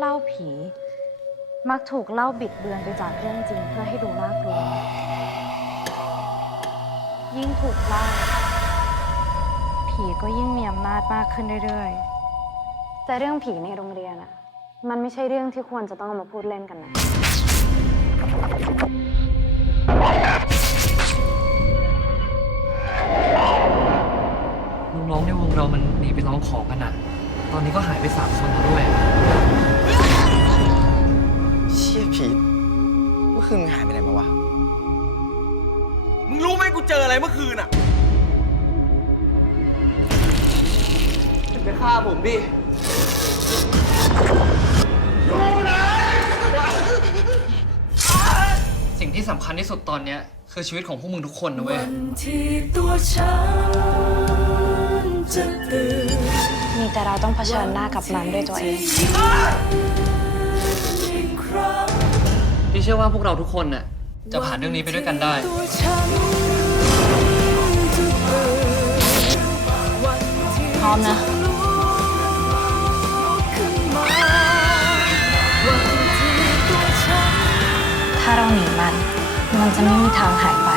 เล่าผี มักถูกเล่าบิดเบือนไปจากเรื่องจริงเพื่อให้ดูน่ากลัว ยิ่งถูกเล่า ผีก็ยิ่งมีอำนาจมากขึ้นเรื่อยๆ แต่เรื่องผีในโรงเรียนอะมันไม่ใช่เรื่องที่ควรจะต้องเอามาพูดเล่นกันนะน้องๆในวงเรามันหนีไปร้องของกันอะตอนนี้ก็หายไปสามคนแล้วด้วย ชี่ยพีทเมื่อคืนมึงหายไปไหนมาวะ มึงรู้ไหมกูเจออะไรเมื่อคืนอะไปฆ่าผมดิสิ่งที่สำคัญที่สุดตอนเนี้ยคือชีวิตของพวกมึงทุกคนนะเว้ยที่ตัวฉันจะตื่นมีแต่เราต้องเผชิญหน้ากับมันด้วยตัวเองอี ชื่อว่าพวกเราทุกคนน่ะจะผ่านเรื่องนี้ไปด้วยกันได้ พร้อมนะ ถ้าเราหนีมัน มันจะไม่มีทางหายไป